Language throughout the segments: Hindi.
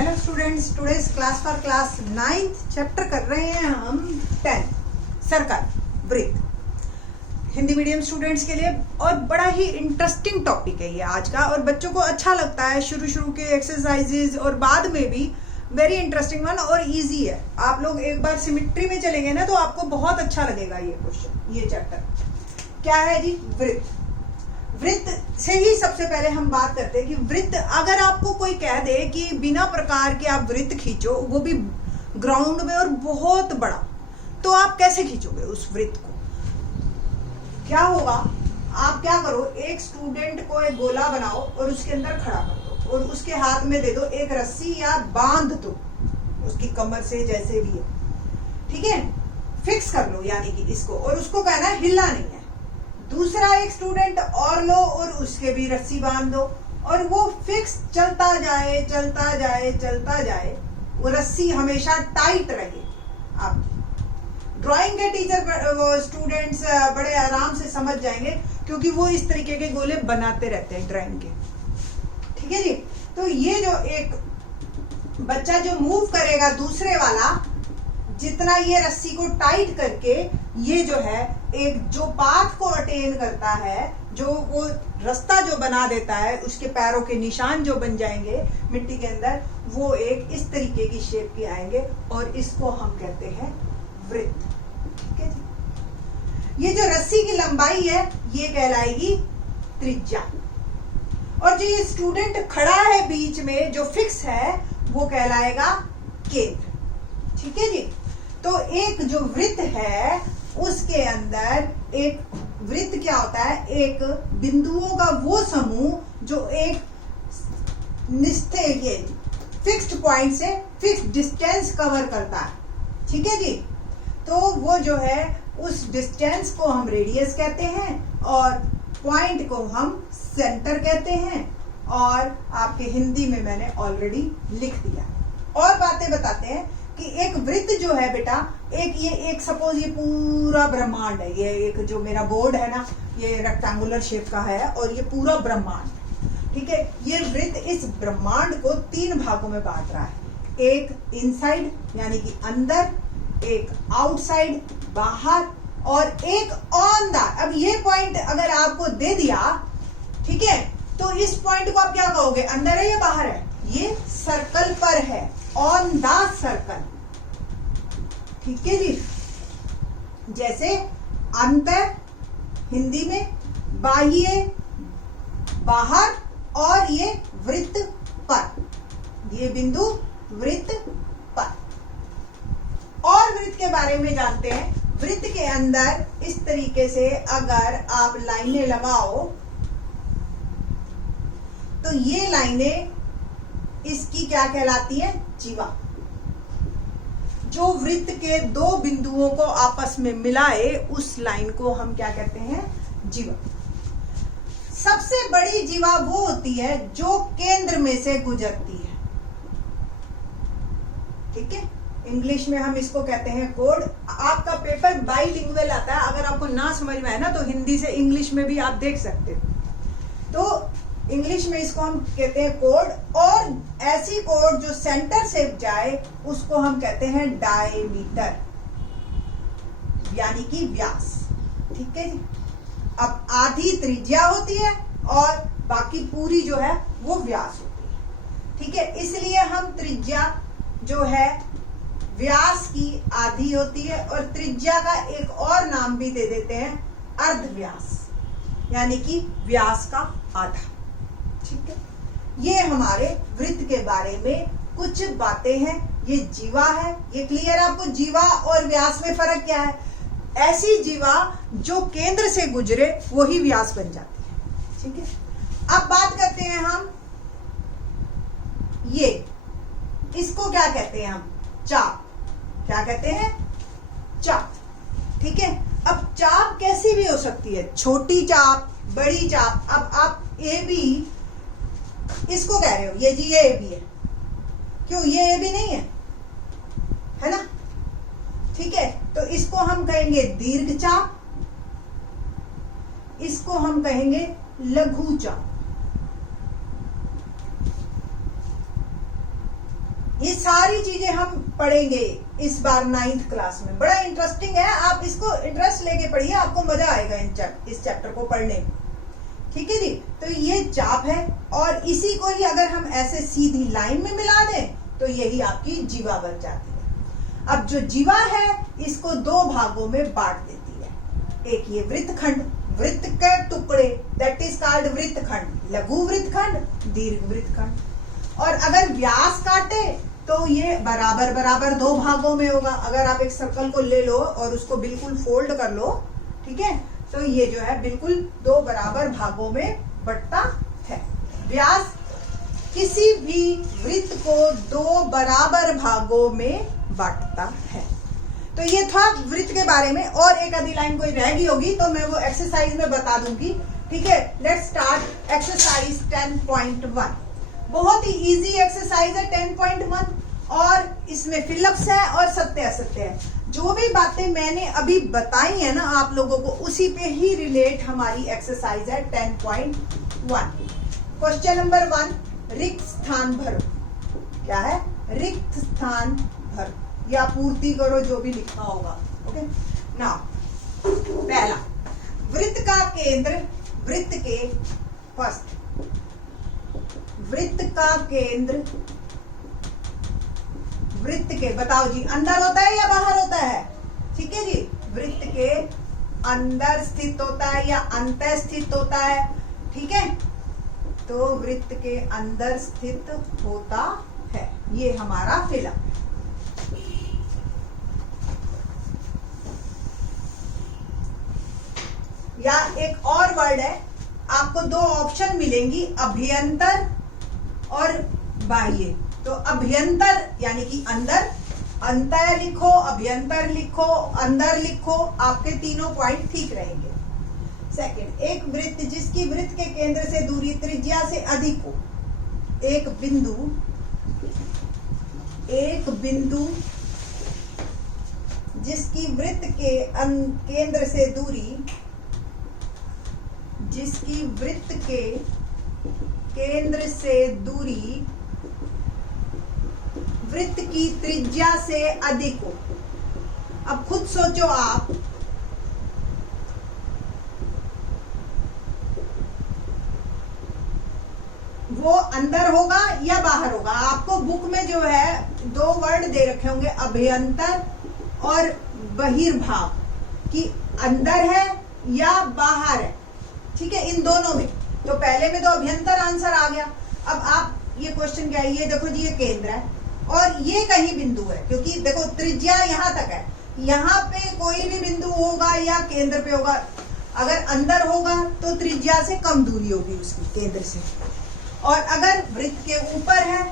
Hello students, today's class for class 9th chapter कर रहे हैं हम 10 सर्कल वृत्त हिंदी मीडियम स्टूडेंट्स के लिए। और बड़ा ही इंटरेस्टिंग टॉपिक है ये आज का, और बच्चों को अच्छा लगता है शुरू के एक्सरसाइजेज और बाद में भी वेरी इंटरेस्टिंग वन और इजी है। आप लोग एक बार सिमेट्री में चलेंगे ना तो आपको बहुत अच्छा लगेगा ये क्वेश्चन, ये चैप्टर। क्या है जी? वृत्त। वृत्त से ही सबसे पहले हम बात करते हैं कि वृत्त, अगर आपको कोई कह दे कि बिना प्रकार के आप वृत्त खींचो, वो भी ग्राउंड में और बहुत बड़ा, तो आप कैसे खींचोगे उस वृत्त को? क्या होगा? आप क्या करो, एक स्टूडेंट को एक गोला बनाओ और उसके अंदर खड़ा कर दो और उसके हाथ में दे दो एक रस्सी या बांध दो उसकी कमर से, जैसे भी है, ठीक है, फिक्स कर लो यानी कि इसको, और उसको कहना है हिलना नहीं है। दूसरा एक स्टूडेंट और लो और उसके भी रस्सी बांध दो और वो फिक्स चलता जाए चलता जाए चलता जाए, वो रस्सी हमेशा टाइट रहे आपकी। ड्राइंग के टीचर वो स्टूडेंट्स बड़े आराम से समझ जाएंगे क्योंकि वो इस तरीके के गोले बनाते रहते हैं ड्राइंग के, ठीक है जी। तो ये जो एक बच्चा जो मूव करेगा दूसरे वाला, जितना ये रस्सी को टाइट करके ये जो है एक जो पाथ को अटेन करता है, जो वो रास्ता जो बना देता है, उसके पैरों के निशान जो बन जाएंगे मिट्टी के अंदर, वो एक इस तरीके की शेप के आएंगे और इसको हम कहते हैं वृत्त, ठीक है जी। ये जो रस्सी की लंबाई है ये कहलाएगी त्रिज्या, और जो ये स्टूडेंट खड़ा है बीच में जो फिक्स है वो कहलाएगा केंद्र, ठीक है जी। तो एक जो वृत्त है उसके अंदर एक वृत्त क्या होता है? एक बिंदुओं का वो समूह जो एक निश्चित ये फिक्स्ड पॉइंट से फिक्स्ड डिस्टेंस कवर करता है, ठीक है जी। तो वो जो है उस डिस्टेंस को हम रेडियस कहते हैं और पॉइंट को हम सेंटर कहते हैं, और आपके हिंदी में मैंने ऑलरेडी लिख दिया। और बातें बताते हैं कि एक वृत्त जो है बेटा, एक सपोज ये पूरा ब्रह्मांड है, ये एक जो मेरा बोर्ड है ना, ये रेक्टेंगुलर शेप का है और ये पूरा ब्रह्मांड, ठीक है। ये वृत्त इस ब्रह्मांड को 3 भागों में बांट रहा है, एक इनसाइड यानी कि अंदर, एक आउटसाइड बाहर, और एक ऑन द। अब ये पॉइंट अगर आपको दे दिया, ठीक है, तो इस पॉइंट को आप क्या कहोगे, अंदर है या बाहर है? ये सर्कल पर है, ऑन द सर्कल, ठीक है जी। जैसे अंतर हिंदी में, बाह्य बाहर, और ये वृत्त पर, ये बिंदु वृत्त पर। और वृत्त के बारे में जानते हैं। वृत्त के अंदर इस तरीके से अगर आप लाइनें लगाओ तो ये लाइनें इसकी क्या कहलाती है? जीवा। जो वृत्त के 2 बिंदुओं को आपस में मिलाए उस लाइन को हम क्या कहते हैं? जीवा। सबसे बड़ी जीवा वो होती है जो केंद्र में से गुजरती है, ठीक है। इंग्लिश में हम इसको कहते हैं कोड। आपका पेपर बाइलिंगुअल आता है, अगर आपको ना समझ में आए ना तो हिंदी से इंग्लिश में भी आप देख सकते हो। तो इंग्लिश में इसको हम कहते हैं कोड, और ऐसी कोड जो सेंटर से जाए उसको हम कहते हैं डायमीटर यानी कि व्यास, ठीक है जी। अब आधी त्रिज्या होती है और बाकी पूरी जो है वो व्यास होती है, ठीक है। इसलिए हम त्रिज्या जो है व्यास की आधी होती है, और त्रिज्या का एक और नाम भी दे देते हैं अर्धव्यास यानी कि व्यास का आधा, ठीक है। ये हमारे वृत्त के बारे में कुछ बातें हैं। ये जीवा है, ये क्लियर आपको? जीवा और व्यास में फर्क क्या है? ऐसी जीवा जो केंद्र से गुजरे वही व्यास बन जाती है, ठीक है। अब बात करते हैं हम, ये इसको क्या कहते हैं हम? चाप। क्या कहते हैं? चाप, ठीक है। अब चाप कैसी भी हो सकती है, छोटी चाप, बड़ी चाप। अब आप ए बी इसको कह रहे हो, ये जी ये ए बी है, क्यों? ये ए बी नहीं है ना, ठीक है। तो इसको हम कहेंगे दीर्घ चाप, इसको हम कहेंगे लघु चाप, ये सारी चीजें हम पढ़ेंगे इस बार 9th क्लास में। बड़ा इंटरेस्टिंग है, आप इसको इंटरेस्ट लेके पढ़िए, आपको मजा आएगा इस चैप्टर को पढ़ने में। ठीक है जी। तो ये चाप है और इसी को ही अगर हम ऐसे सीधी लाइन में मिला दें तो यही आपकी जीवा बन जाती है। अब जो जीवा है इसको दो भागों में बांट देती है। एक ये वृत्तखंड, वृत्त के टुकड़े, दैट इज कॉल्ड वृत्तखंड, लघु वृत्तखंड, दीर्घ वृत्तखंड। और अगर व्यास काटे तो ये बराबर बराबर दो भागों में होगा। अगर आप एक सर्कल को ले लो और उसको बिल्कुल फोल्ड कर लो, ठीक है, तो ये जो है बिल्कुल दो बराबर भागों में बंटता है। व्यास किसी भी वृत्त को दो बराबर भागों में बांटता है। तो ये था वृत्त के बारे में। और एक आधी लाइन कोई रह गई होगी तो मैं वो एक्सरसाइज में बता दूंगी। ठीक है, लेट्स स्टार्ट एक्सरसाइज 10.1। बहुत ही इजी एक्सरसाइज है 10.1 और इसमें फिलअप्स है और सत्य असत्य है। जो भी बातें मैंने अभी बताई है ना आप लोगों को, उसी पे ही रिलेट हमारी एक्सरसाइज है 10.1। क्वेश्चन नंबर 1, रिक्त स्थान भरो। क्या है? रिक्त स्थान भरो या पूर्ति करो, जो भी लिखा होगा। ओके नाउ, पहला, वृत्त का केंद्र, वृत्त के फर्स्ट, वृत्त का केंद्र, वृत्त के, बताओ जी, अंदर होता है या बाहर होता है? ठीक है जी, वृत्त के अंदर स्थित होता है या अंतः स्थित होता है? ठीक है, तो वृत्त के अंदर स्थित होता है। ये हमारा फिलअप है। या एक और वर्ड है, आपको दो ऑप्शन मिलेंगी, अभ्यंतर और बाह्य। तो अभ्यंतर यानी कि अंदर, अंतः लिखो, अभ्यंतर लिखो, अंदर लिखो, आपके तीनों पॉइंट ठीक रहेंगे। सेकंड, एक वृत्त जिसकी वृत्त के केंद्र से दूरी त्रिज्या से अधिक हो, एक बिंदु जिसकी वृत्त के केंद्र से दूरी, जिसकी वृत्त के केंद्र से दूरी वृत्त की त्रिज्या से अधिक हो। अब खुद सोचो आप, वो अंदर होगा या बाहर होगा? आपको बुक में जो है दो वर्ड दे रखे होंगे, अभ्यंतर और बहिर्भाग, कि अंदर है या बाहर है। ठीक है, इन दोनों में। तो पहले में तो अभ्यंतर आंसर आ गया। अब आप ये क्वेश्चन क्या है, ये देखो जी, ये केंद्र है और ये कहीं बिंदु है, क्योंकि देखो त्रिज्या यहां तक है, यहाँ पे कोई भी बिंदु होगा या केंद्र पे होगा। अगर अंदर होगा तो त्रिज्या से कम दूरी होगी उसकी केंद्र से, और अगर वृत्त के ऊपर है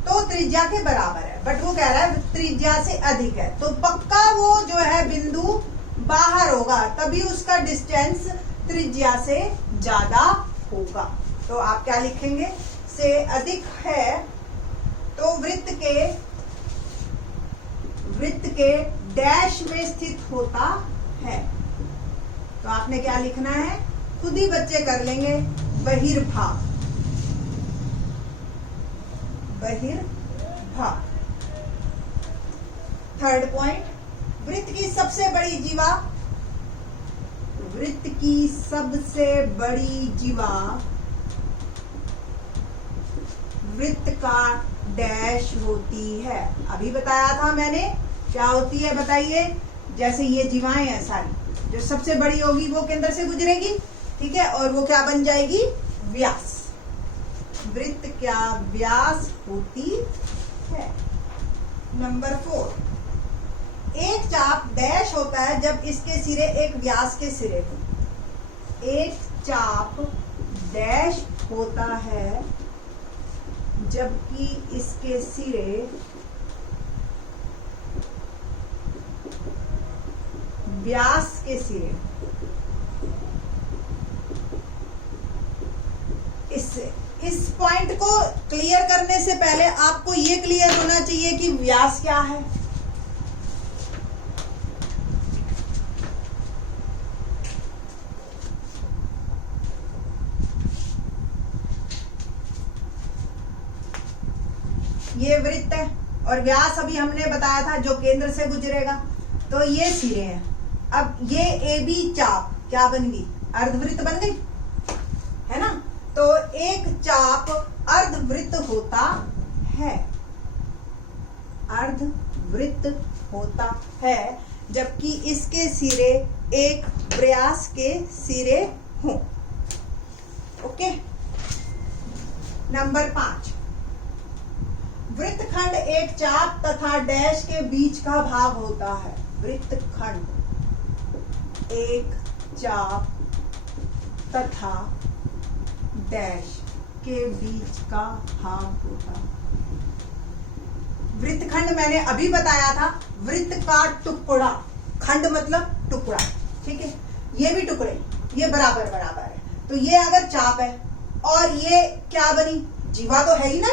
तो त्रिज्या के बराबर है। बट वो कह रहा है त्रिज्या से अधिक है, तो पक्का वो जो है बिंदु बाहर होगा, तभी उसका डिस्टेंस त्रिज्या से ज्यादा होगा। तो आप क्या लिखेंगे? से अधिक है तो वृत्त के डैश में स्थित होता है। तो आपने क्या लिखना है? खुद ही बच्चे कर लेंगे, बहिर्भाग, बहिर्भाग। थर्ड पॉइंट, वृत्त की सबसे बड़ी जीवा, वृत्त की सबसे बड़ी जीवा वृत्त का डैश होती है। अभी बताया था मैंने, क्या होती है बताइए? जैसे ये जीवाएं हैं सारी, जो सबसे बड़ी होगी वो केंद्र से गुजरेगी, ठीक है, और वो क्या बन जाएगी? व्यास। वृत्त क्या व्यास होती है। नंबर 4, एक चाप डैश होता है जब इसके सिरे एक व्यास के सिरे हो। एक चाप डैश होता है जबकि इसके सिरे व्यास के सिरे। इस पॉइंट को क्लियर करने से पहले आपको ये क्लियर होना चाहिए कि व्यास क्या है। ये वृत्त है, और व्यास अभी हमने बताया था जो केंद्र से गुजरेगा। तो ये सिरे हैं। अब ये AB चाप क्या बन गई, अर्धवृत्त बन गई, है ना। तो एक चाप अर्धवृत्त होता है, अर्धवृत्त होता है, जबकि इसके सिरे एक व्यास के सिरे हों। ओके। नंबर 5, वृत्तखंड एक चाप तथा डैश के बीच का भाग होता है। वृत्तखंड एक चाप तथा डैश के बीच का भाग होता है। वृत्तखंड मैंने अभी बताया था, वृत्त का टुकड़ा, खंड मतलब टुकड़ा, ठीक है। ये भी टुकड़े, ये बराबर बराबर है। तो ये अगर चाप है और ये क्या बनी, जीवा तो है ही ना,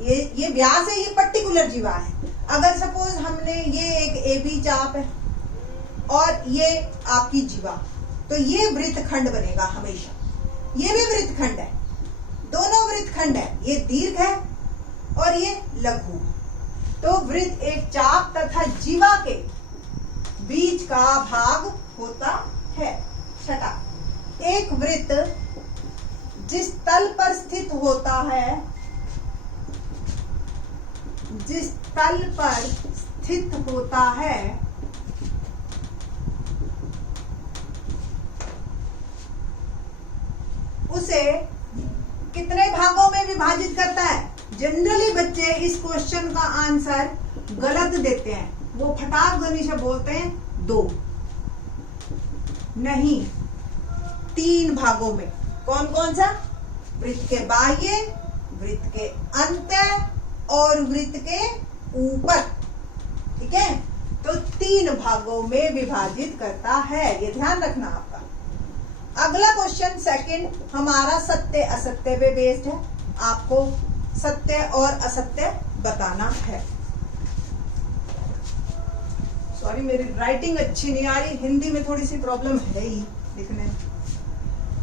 ये व्यास है, ये पर्टिकुलर जीवा है। अगर सपोज हमने ये एक AB चाप है और ये आपकी जीवा, तो ये वृत्तखंड बनेगा हमेशा। ये भी वृत्तखंड है, दोनों वृत्तखंड है, ये दीर्घ है और ये लघु। तो वृत्त एक चाप तथा जीवा के बीच का भाग होता है। छठा, एक वृत्त जिस तल पर स्थित होता है, जिस तल पर स्थित होता है, उसे कितने भागों में विभाजित करता है। जनरली बच्चे इस क्वेश्चन का आंसर गलत देते हैं, वो फटाक ध्वनि से बोलते हैं 2, नहीं 3 भागों में। कौन कौन सा, वृत्त के बाह्य, वृत्त के अंत और वृत्त के ऊपर, ठीक है। तो 3 भागों में विभाजित करता है, ये ध्यान रखना आपका। अगला क्वेश्चन सेकंड हमारा सत्य असत्य पे बेस्ड है, आपको सत्य और असत्य बताना है। सॉरी मेरी राइटिंग अच्छी नहीं आ रही, हिंदी में थोड़ी सी प्रॉब्लम है ही लिखने में।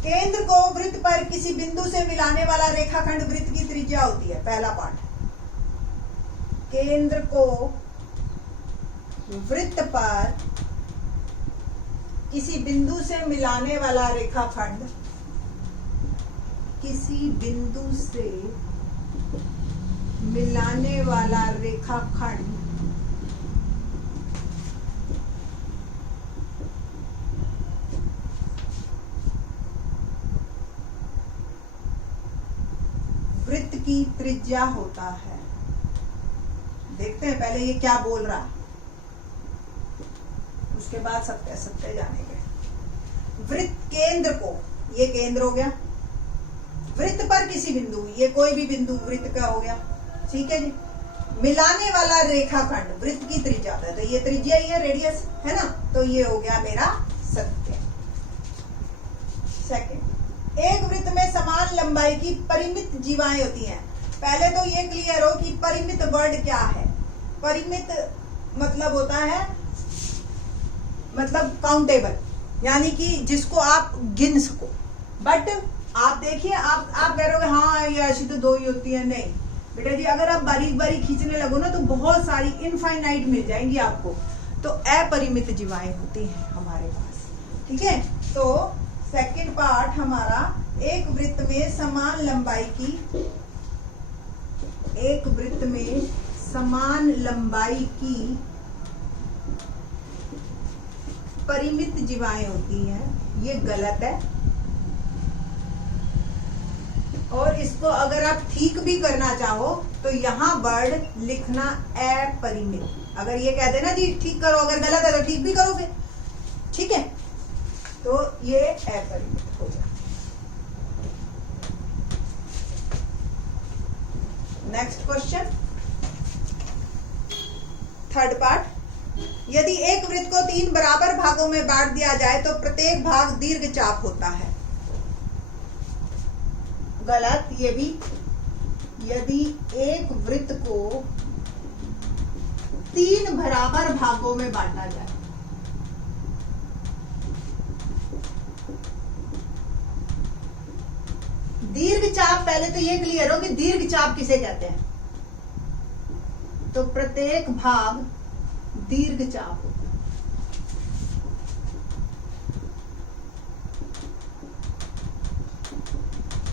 केंद्र को वृत्त पर किसी बिंदु से मिलाने वाला रेखाखंड वृत्त की त्रिज्या होती है। पहला पार्ट, केंद्र को वृत्त पर किसी बिंदु से मिलाने वाला रेखाखंड, किसी बिंदु से मिलाने वाला रेखाखंड वृत्त की त्रिज्या होता है। देखते हैं पहले ये क्या बोल रहा, उसके बाद सत्य असत्य जानेंगे। वृत्त केंद्र को, ये केंद्र हो गया, वृत्त पर किसी बिंदु, ये कोई भी बिंदु वृत्त का हो गया, ठीक है जी। मिलाने वाला रेखाखंड वृत्त की त्रिज्या होता है, तो ये त्रिज्या ही है, रेडियस है ना, तो ये हो गया मेरा सत्य। सेकंड, एक वृत्त में समान लंबाई की परिमित जीवाएं होती हैं। पहले तो ये क्लियर हो कि परिमित वर्ड क्या है। परिमित मतलब होता है, मतलब काउंटेबल, यानी कि जिसको आप गिन सको। बट आप देखिए, आप कह रहे हो हाँ ये ऐसी तो 2 ही होती है, नहीं बेटा जी, अगर आप बारीक बारीक खींचने लगो ना तो बहुत सारी इनफाइनाइट मिल जाएंगी आपको। तो अपरिमित जीवाएं होती हैं हमारे पास, ठीक है। तो सेकंड पार्ट हमारा, एक वृत्त में समान लंबाई की, एक वृत्त में समान लंबाई की परिमित जीवाएं होती हैं, ये गलत है। और इसको अगर आप ठीक भी करना चाहो तो यहां वर्ड लिखना अपरिमित। अगर ये कहते ना जी ठीक करो, अगर गलत है तो ठीक भी करो फिर, ठीक है। तो ये अपरिमित हो गया। नेक्स्ट क्वेश्चन, थर्ड पार्ट, यदि एक वृत्त को 3 बराबर भागों में बांट दिया जाए तो प्रत्येक भाग दीर्घ चाप होता है। गलत, ये भी। यदि एक वृत्त को 3 बराबर भागों में बांटा जाए, दीर्घ चाप, पहले तो ये क्लियर हो कि दीर्घ चाप किसे कहते हैं। तो प्रत्येक भाग दीर्घ चाप होता है।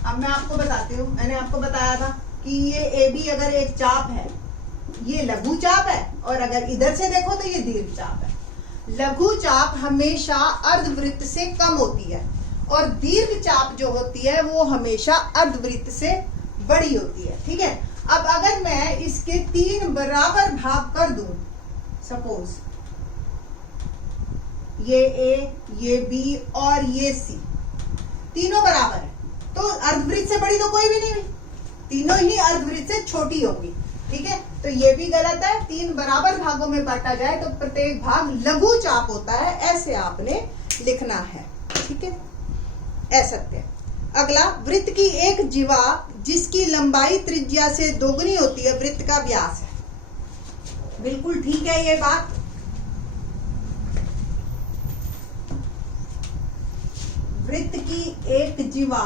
अब मैं आपको बताती हूँ, मैंने आपको बताया था कि ये AB अगर एक चाप है, ये लघु चाप है, और अगर इधर से देखो तो ये दीर्घ चाप है। लघु चाप हमेशा अर्धवृत्त से कम होती है और दीर्घ चाप जो होती है वो हमेशा अर्धवृत्त से बड़ी होती है। ठीक है, अब अगर मैं इसके 3 बराबर भाग कर दूं, सपोज ये A, ये B और ये C तीनों बराबर है, तो अर्धवृत्त से बड़ी तो कोई भी नहीं हुई, तीनों ही अर्धवृत्त से छोटी होगी। ठीक है, तो ये भी गलत है। 3 बराबर भागों में बांटा जाए तो प्रत्येक भाग लघु चाप होता है, ऐसे आपने लिखना है। ठीक है, ऐसा है। अगला, वृत्त की एक जीवा जिसकी लंबाई त्रिज्या से दोगुनी होती है वृत्त का व्यास है। बिल्कुल ठीक है ये बात। वृत्त की एक जीवा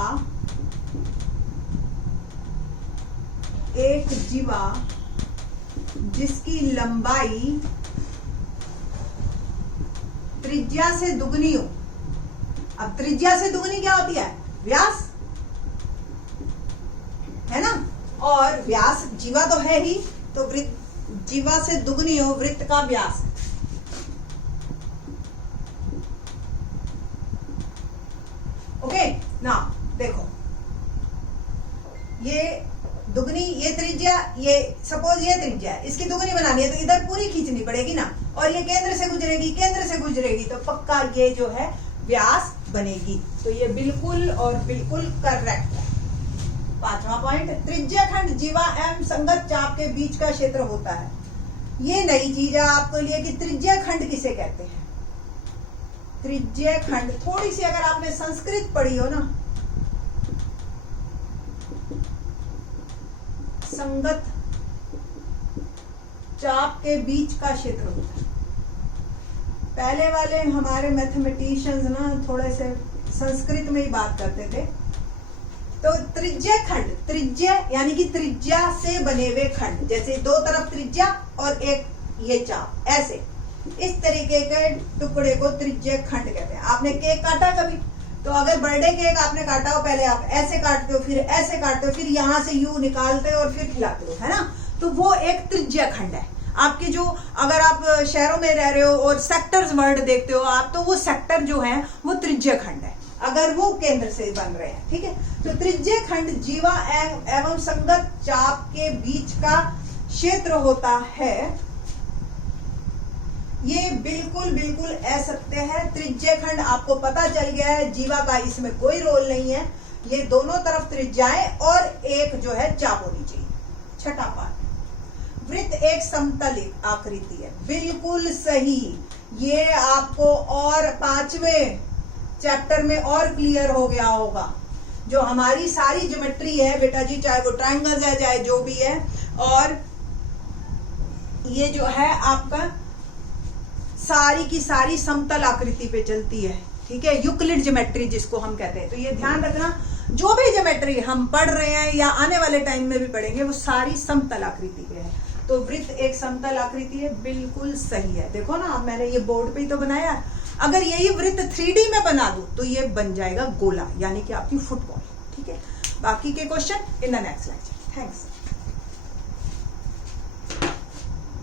जिसकी लंबाई त्रिज्या से दुगनी हो। अब त्रिज्या से दुगनी क्या होती है? व्यास, है ना, और व्यास जीवा तो है ही, तो वृत्त जीवा से दुगनी हो वृत्त का व्यास। ओके ना, देखो ये दुगनी, ये त्रिज्या, ये सपोज ये त्रिज्या है, इसकी दुगनी बनानी है तो इधर पूरी खींचनी पड़ेगी ना, और ये केंद्र से गुजरेगी तो पक्का ये जो है व्यास बनेगी। तो ये बिल्कुल और बिल्कुल करेक्ट है। 5वां पॉइंट, त्रिज्या खंड जीवा एवं संगत चाप के बीच का क्षेत्र होता है। ये नई चीज है आपके लिए कि त्रिज्या खंड किसे कहते हैं। त्रिज्या खंड, थोड़ी सी अगर आपने संस्कृत पढ़ी हो ना, संगत चाप के बीच का क्षेत्र होता है। पहले वाले हमारे मैथमेटिशियंस ना थोड़े से संस्कृत में ही बात करते थे। तो त्रिज्या खंड, त्रिज्या यानी कि त्रिज्या से बने हुए खंड, जैसे 2 तरफ त्रिज्या और एक ये चाप, ऐसे इस तरीके के टुकड़े को त्रिज्या खंड कहते हैं। आपने केक काटा कभी, तो अगर बर्थडे केक आपने काटा हो, पहले आप ऐसे काटते हो, फिर ऐसे काटते हो, फिर यहाँ से यू निकालते हो और फिर खिलाते हो, है ना, तो वो एक त्रिज्या खंड है। आपके जो, अगर आप शहरों में रह रहे हो और सेक्टर्स वर्ड देखते हो आप, तो वो सेक्टर जो है वो त्रिज्या खंड है, अगर वो केंद्र से बन रहे हैं। ठीक है, तो त्रिज्या खंड जीवा एवं संगत चाप के बीच का क्षेत्र होता है। ये बिल्कुल बिल्कुल असत्य है। त्रिज्या खंड आपको पता चल गया है, जीवा का इसमें कोई रोल नहीं है। ये दोनों तरफ त्रिज्याएं और एक जो है चाप होनी चाहिए। 6वां पार्ट, वृत्त एक समतलित आकृति है। बिल्कुल सही, ये आपको और 5वें चैप्टर में और क्लियर हो गया होगा। जो हमारी सारी ज्योमेट्री है बेटा जी, चाहे वो ट्रायंगल्स है चाहे जो भी है, और ये जो है आपका सारी की सारी समतल आकृति पे चलती है। ठीक है, यूक्लिड ज्योमेट्री जिसको हम कहते हैं। तो ये ध्यान रखना, जो भी ज्योमेट्री हम पढ़ रहे हैं या आने वाले टाइम में भी पढ़ेंगे, वो सारी समतल आकृति पे है। तो वृत्त एक समतल आकृति है, बिल्कुल सही है। देखो ना, अब मैंने ये बोर्ड पे ही तो बनाया। अगर यही वृत्त 3D में बना दूं तो ये बन जाएगा गोला, यानी कि आपकी फुटबॉल। ठीक है, बाकी के question in the next lecture. Thanks.